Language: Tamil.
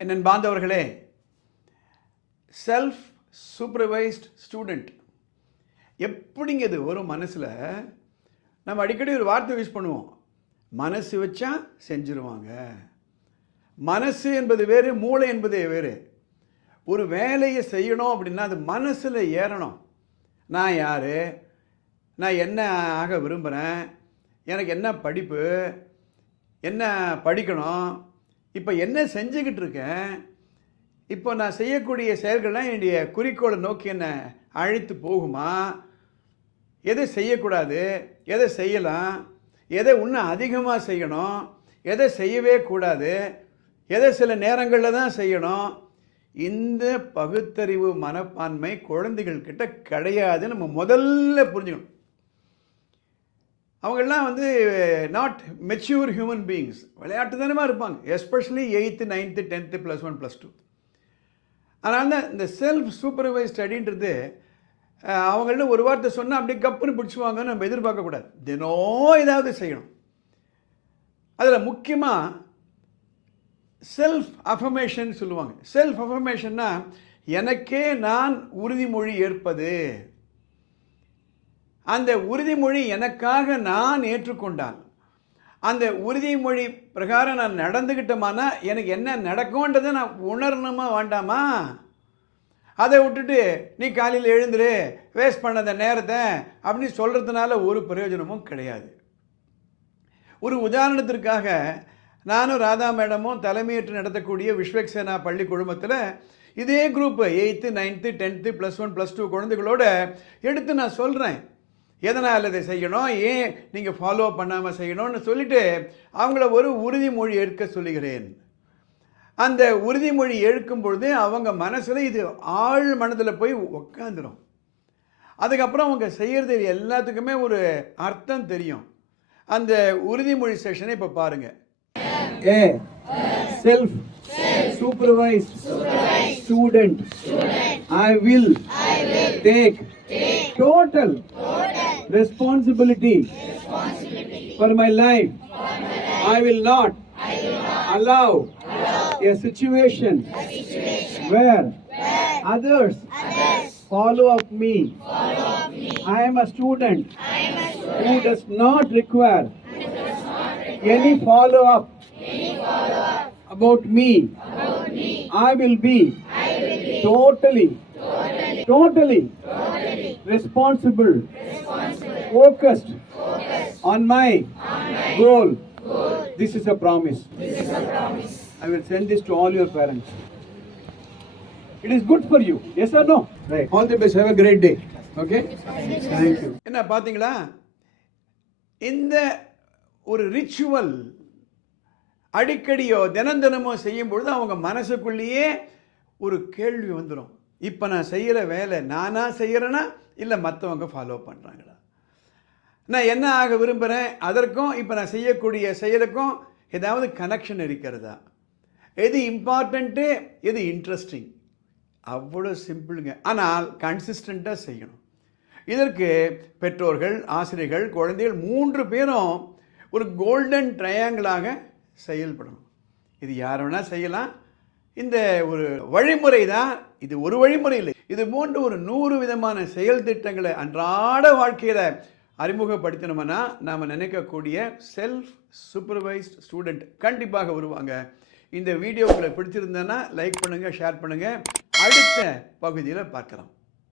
என்னன் பாந்தவர்களே செல்ஃப் சூப்பர்வைஸ்ட் ஸ்டூடெண்ட் எப்படிங்க இது ஒரு மனசில் நம்ம அடிக்கடி ஒரு வார்த்தை யூஸ் பண்ணுவோம். மனசு வச்சா செஞ்சுருவாங்க. மனசு என்பது வேறு மூளை என்பது வேறு. ஒரு வேலையை செய்யணும் அப்படின்னா அது மனசில் ஏறணும். நான் யார்? நான் என்ன ஆக விரும்புகிறேன் எனக்கு என்ன படிப்பு? என்ன படிக்கணும்? இப்போ என்ன செஞ்சுக்கிட்டு இருக்கேன்? இப்போ நான் செய்யக்கூடிய செயல்கள்லாம் என்னுடைய குறிக்கோளை நோக்கி என்ன அழைத்து போகுமா? எதை செய்யக்கூடாது? எதை செய்யலாம்? எதை இன்னும் அதிகமாக செய்யணும்? எதை செய்யவே கூடாது? எதை சில நேரங்களில் தான் செய்யணும்? இந்த பகுத்தறிவு மனப்பான்மை குழந்தைகள் கிட்ட கிடையாதுன்னு நம்ம முதல்ல புரிஞ்சுக்கணும். அவங்கெல்லாம் வந்து நாட் மெச்சூர் ஹியூமன் பீயிங்ஸ் விளையாட்டு தானமாக இருப்பாங்க. Especially eighth ninth tenth plus one plus two அதனால் தான் இந்த செல்ஃப் சூப்பர்வைஸ் ஸ்டடின்றது அவங்கள்ட்ட ஒரு வார்த்தை சொன்னால் அப்படியே கப்புன்னு பிடிச்சுவாங்கன்னு நம்ம எதிர்பார்க்கக்கூடாது தினம் ஏதாவது செய்யணும். அதில் முக்கியமாக செல்ஃப் அஃபர்மேஷன் சொல்லுவாங்க. செல்ஃப் அஃபர்மேஷன்னா எனக்கே நான் உறுதிமொழி ஏற்பது. அந்த உறுதிமொழி எனக்காக நான் ஏற்றுக்கொண்டால் அந்த உறுதிமொழி பிரகாரம் நான் நடந்துக்கிட்டோமானா எனக்கு என்ன நடக்கும்ன்றதை நான் உணரணுமா வேண்டாமா? அதை விட்டுட்டு நீ காலையில் எழுந்துரு வேஸ்ட் பண்ண அந்த நேரத்தை அப்படின்னு சொல்கிறதுனால ஒரு பிரயோஜனமும் கிடையாது. ஒரு உதாரணத்திற்காக நானும் ராதா மேடமும் தலைமையேற்று நடத்தக்கூடிய விஸ்வக்சேனா பள்ளி குழுமத்தில் இதே group eighth ninth tenth plus one plus two குழந்தைகளோட எடுத்து நான் சொல்கிறேன் எதனால் இதை செய்யணும்? ஏன் நீங்கள் ஃபாலோ பண்ணாமல் செய்யணும்னு சொல்லிட்டு அவங்கள ஒரு உறுதிமொழி எடுக்க சொல்லுகிறேன். அந்த உறுதிமொழி எடுக்கும் பொழுது அவங்க மனசில் இது ஆழ் மனதில் போய் உக்காந்துரும். அதுக்கப்புறம் அவங்க செய்கிறது எல்லாத்துக்குமே ஒரு அர்த்தம் தெரியும். அந்த உறுதிமொழி செஷனை இப்போ பாருங்கள் a self supervised student. I will take total responsibility, for, my life. I will not, allow, a situation, where, others, follow up me. I, am a student who does not require, any follow up, about, me. I will be totally totally, responsible, focused on my goal. This is a promise. I will send this to all your parents. It is good for you. Yes or no? Right. All the best. Have a great day. Okay? Thank you. என்ன பார்த்தீங்களா இந்த ஒரு ரிச்சுவல் அடிக்கடியோ தினம் தினமோ செய்யும் பொழுது அவங்க மனசுக்குள்ளேயே ஒரு கேள்வி வந்துடும் இப்போ நான் செய்கிற வேலை நானாக செய்கிறேன்னா இல்லை மற்றவங்க ஃபாலோ பண்ணுறாங்களா நான் என்ன ஆக விரும்புகிறேன் அதற்கும் இப்போ நான் செய்யக்கூடிய செயலுக்கும் ஏதாவது கனெக்ஷன் இருக்கிறதா? எது இம்பார்ட்டண்ட்டு எது இன்ட்ரெஸ்டிங் அவ்வளோ சிம்பிளுங்க ஆனால் கன்சிஸ்டண்ட்டாக செய்யணும். இதற்கு பெற்றோர்கள் ஆசிரியர்கள் குழந்தைகள் மூன்று பேரும் ஒரு கோல்டன் ட்ரையாங்கிளாக செயல்படணும். இது யார் வேணால் செய்யலாம். இந்த ஒரு வழிமுறை தான் இது ஒரு வழிமுறை இல்லை. இது போன்ற ஒரு நூறு விதமான செயல் திட்டங்களை அன்றாட வாழ்க்கையில் அறிமுகப்படுத்தினோம்னா நாம் நினைக்கக்கூடிய செல்ஃப் சூப்பர்வைஸ்ட் ஸ்டூடெண்ட் கண்டிப்பாக வருவாங்க. இந்த வீடியோ உங்களை பிடிச்சிருந்தேன்னா லைக் பண்ணுங்கள் ஷேர் பண்ணுங்கள் அடுத்த பகுதியில் பார்க்கலாம்.